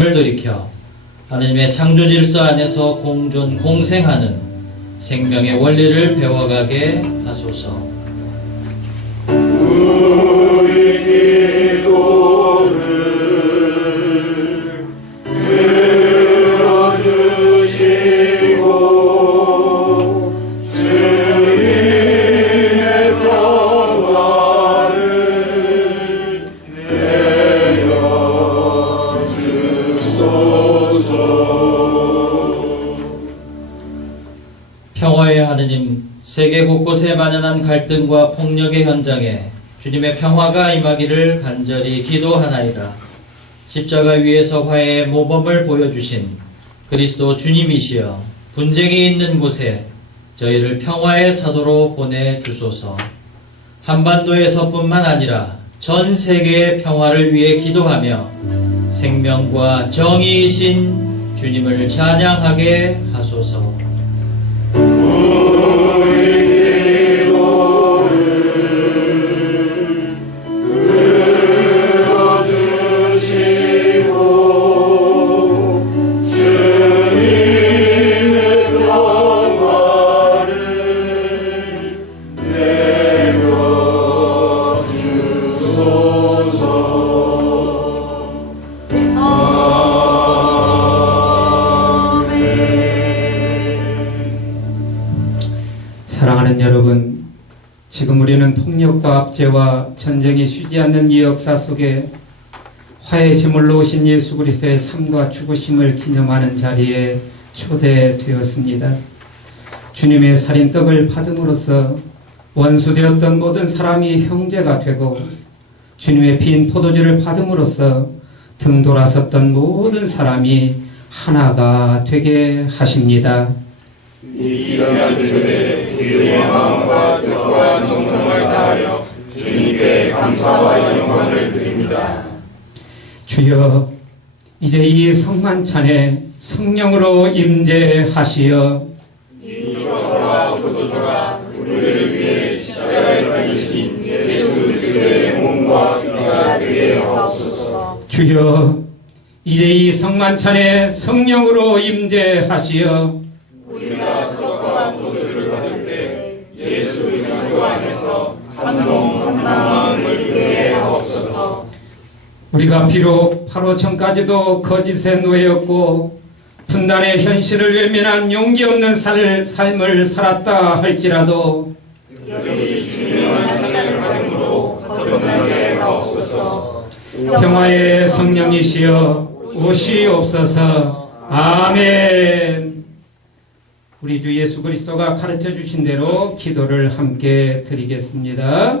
을 돌이켜 하느님의 창조 질서 안에서 공존 공생하는 생명의 원리를 배워가게 하소서. 세계 곳곳에 만연한 갈등과 폭력의 현장에 주님의 평화가 임하기를 간절히 기도하나이다. 십자가 위에서 화해의 모범을 보여주신 그리스도 주님이시여 분쟁이 있는 곳에 저희를 평화의 사도로 보내주소서. 한반도에서뿐만 아니라 전 세계의 평화를 위해 기도하며 생명과 정의이신 주님을 찬양하게 하소서. 압제와 전쟁이 쉬지 않는 이 역사 속에 화해 제물로 오신 예수 그리스도의 삶과 죽으심을 기념하는 자리에 초대되었습니다. 주님의 살인 떡을 받음으로써 원수되었던 모든 사람이 형제가 되고 주님의 빈 포도주를 받음으로써 등 돌아섰던 모든 사람이 하나가 되게 하십니다. 이 귀한 주님의 우리의 마음과 뜻과 정성을 다하여 주님께 감사와 영광을 드립니다. 주여 이제 이 성만찬에 성령으로 임재하시어 이와 포도주가 우리를 위해 십자가에 달리신 예수 그리스도의 몸과 피가 되게 하옵소서. 주여 이제 이 성만찬에 성령으로 임재하시어 우리가 떡과 포도주를 받을 때 예수 그리스도 안에서 한몸 우리가 비록 바로 전까지도 거짓의 노예였고 분단의 현실을 외면한 용기 없는 살, 삶을 살았다 할지라도. 평화의 성령이시여 오시옵소서 아멘 우리 주 예수 그리스도가 가르쳐 주신 대로 기도를 함께 드리겠습니다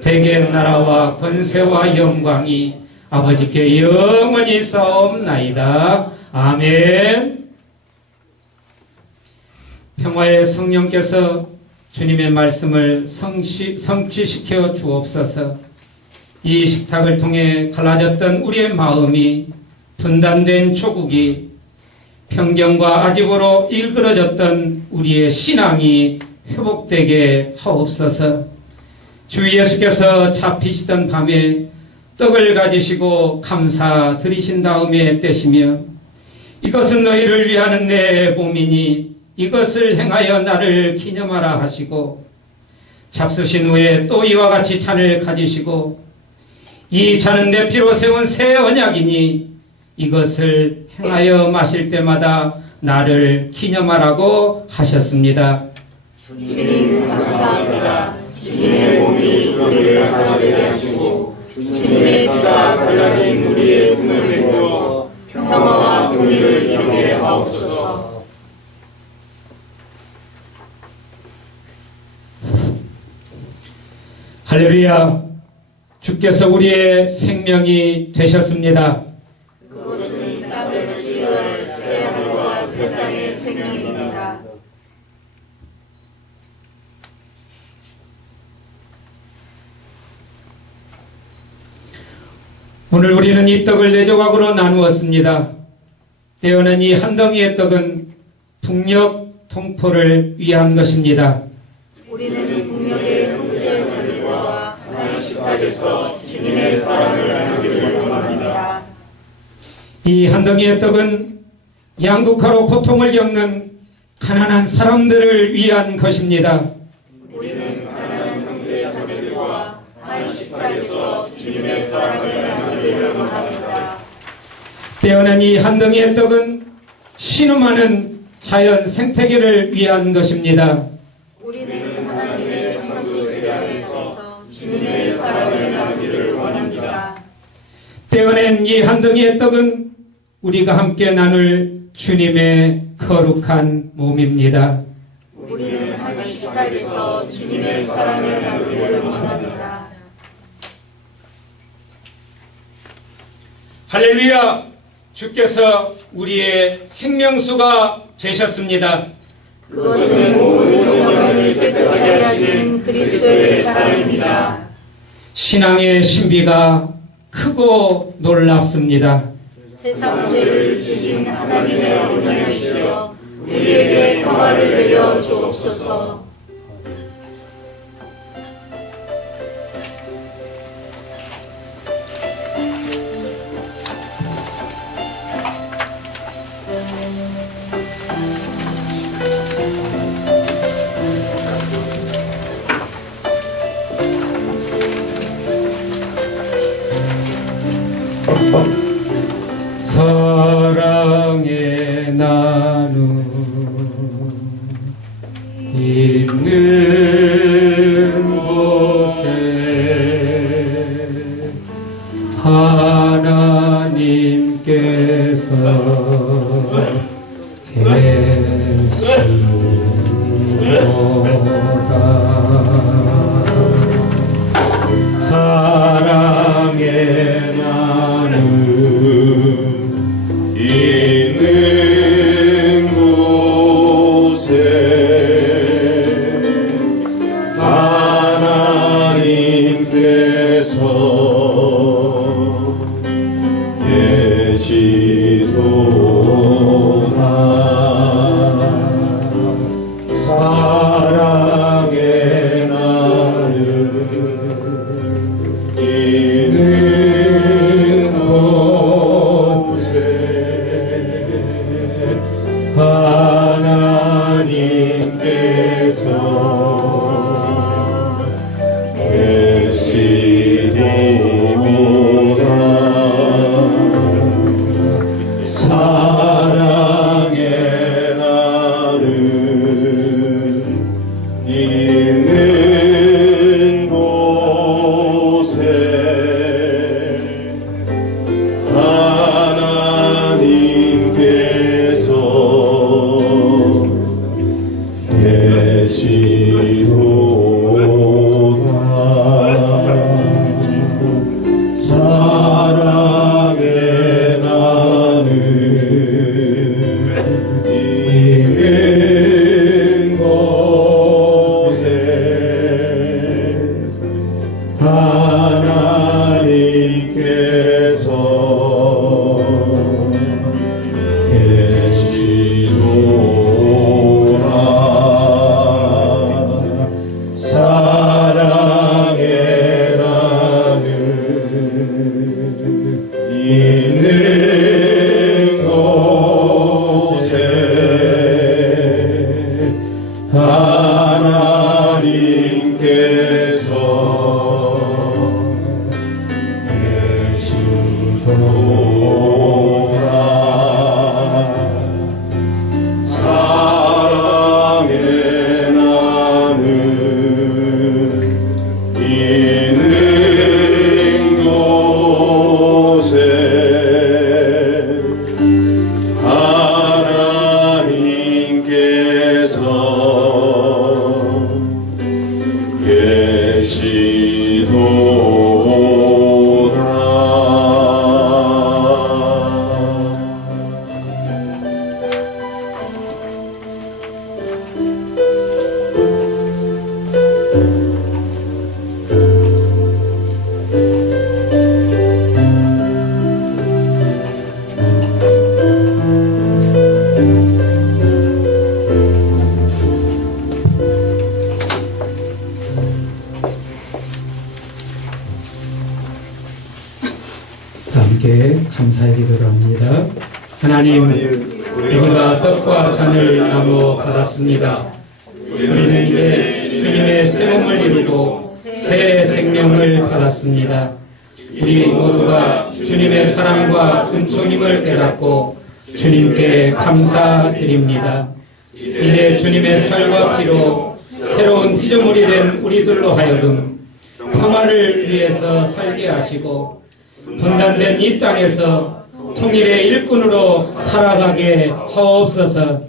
대개 나라와 권세와 영광이 아버지께 영원히 싸움나이다. 아멘. 평화의 성령께서 주님의 말씀을 성시, 성취시켜 주옵소서. 이 식탁을 통해 갈라졌던 우리의 마음이 분단된 조국이 편견과 아집으로 일그러졌던 우리의 신앙이 회복되게 하옵소서. 주 예수께서 잡히시던 밤에 떡을 가지시고 감사드리신 다음에 떼시며 이것은 너희를 위하는 내 몸이니 이것을 행하여 나를 기념하라 하시고 잡수신 후에 또 이와 같이 잔을 가지시고 이 잔은 내 피로 세운 새 언약이니 이것을 행하여 마실 때마다 나를 기념하라고 하셨습니다. 주님 감사합니다. 할렐루야. 주께서 우리의 생명이 되셨습니다. 그것은 이 땅을 치유할 새 하늘과 새 땅의 생명입니다. 오늘 우리는 이 떡을 네 조각으로 나누었습니다. 때어는 이한 덩이의 떡은 북녘 통포를 위한 것입니다. 한 식탁에서 주님의 사랑을 나누기를 원합니다. 이 한 덩이의 떡은 양극화로 고통을 겪는 가난한 사람들을 위한 것입니다. 우리는 가난한 형제 자매들과 한 식탁에서 주님의 사랑을 나누기를 원합니다. 때어는 이한 덩이의 떡은 신음하는 자연 생태계를 위한 것입니다. 우리는 하나님의 천국 세상에서 주님의 사랑을 나누기를 원합니다. 떼어낸 이 한 덩이의 떡은 우리가 함께 나눌 주님의 거룩한 몸입니다. 우리는 한 식탁에서 주님의 사랑을 나누기를 원합니다. 할렐루야! 주께서 우리의 생명수가 되셨습니다. 그것은 모든 영혼을 깨끗하게 하시는 그리스도의 사랑입니다. 신앙의 신비가 크고 놀랍습니다. 세상 죄를 지신 하나님의 어머니이시여 우리에게 평화를 내려 주옵소서. 사랑의 나눔 받았습니다. 우리는 이제 주님의 새 몸을 이루고 새 생명을 받았습니다. 우리 모두가 주님의 사랑과 은총임을 깨닫고 주님께 감사드립니다. 이제 주님의 살과 피로 새로운 피조물이 된 우리들로 하여금 평화를 위해서 살게 하시고 분단된 이 땅에서 통일의 일꾼으로 살아가게 하옵소서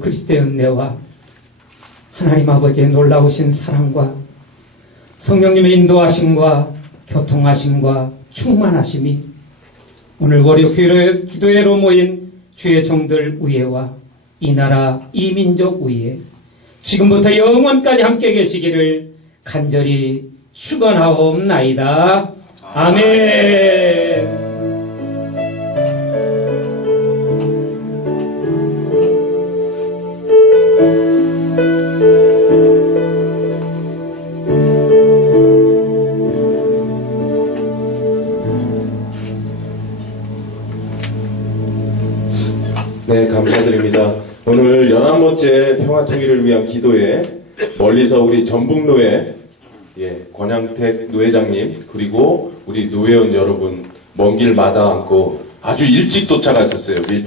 그리스도의 은혜와 하나님 아버지의 놀라우신 사랑과 성령님의 인도하심과 교통하심과 충만하심이 오늘 월요 기도회- 기도회로 모인 주의 종들 위에와 이 나라 이 민족 위에 지금부터 영원까지 함께 계시기를 간절히 축원하옵나이다. 아멘. 통일을 위한 기도에 멀리서 우리 전북노회 예, 권양택 노회장님 그리고 우리 노회원 여러분 먼 길 마다 앉고 아주 일찍 도착하셨어요. 일찍.